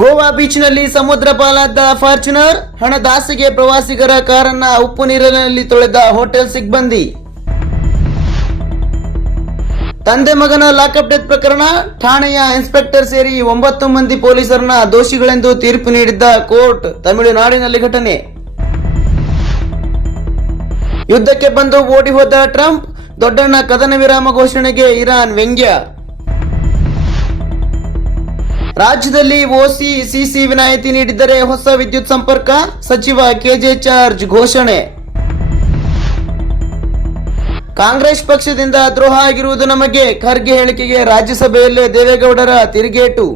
ಗೋವಾ ಬೀಚ್ನಲ್ಲಿ ಸಮುದ್ರ ಪಾಲಾದ ಫಾರ್ಚುನರ್, ಹಣದಾಸೆಗೆ ಪ್ರವಾಸಿಗರ ಕಾರನ್ನ ಉಪ್ಪು ನೀರಿನಲ್ಲಿ ತೊಳೆದ ಹೋಟೆಲ್ ಸಿಬ್ಬಂದಿ. ತಂದೆ ಮಗನ ಲಾಕಪ್ ಡೆತ್ ಪ್ರಕರಣ, ಠಾಣೆಯ ಇನ್ಸ್ಪೆಕ್ಟರ್ ಸೇರಿ 9 ಮಂದಿ ಪೊಲೀಸರನ್ನ ದೋಷಿಗಳೆಂದು ತೀರ್ಪು ನೀಡಿದ್ದ ಕೋರ್ಟ್. ತಮಿಳುನಾಡಿನಲ್ಲಿ ಘಟನೆ. ಯುದ್ಧಕ್ಕೆ ಬಂದು ಓಡಿ ಹೋದ ಟ್ರಂಪ್, ದೊಡ್ಡಣ್ಣ ಕದನ ವಿರಾಮ ಘೋಷಣೆಗೆ ಇರಾನ್ ವ್ಯಂಗ್ಯ. ರಾಜ್ಯದಲ್ಲಿ ಓಸಿ ಸಿಸಿ ವಿನಾಯಿತಿ ನೀಡಿದರೆ ಹೊಸ ವಿದ್ಯುತ್ ಸಂಪರ್ಕ, ಸಚಿವ ಕೆಜೆ ಜಾರ್ಜ್ ಘೋಷಣೆ. ಕಾಂಗ್ರೆಸ್ ಪಕ್ಷದಿಂದ ದ್ರೋಹ ಆಗಿರುವುದು ನಮಗೆ, ಖರ್ಗೆ ಹೇಳಿಕೆಗೆ ರಾಜ್ಯಸಭೆಯಲ್ಲೇ ದೇವೇಗೌಡರ ತಿರುಗೇಟು.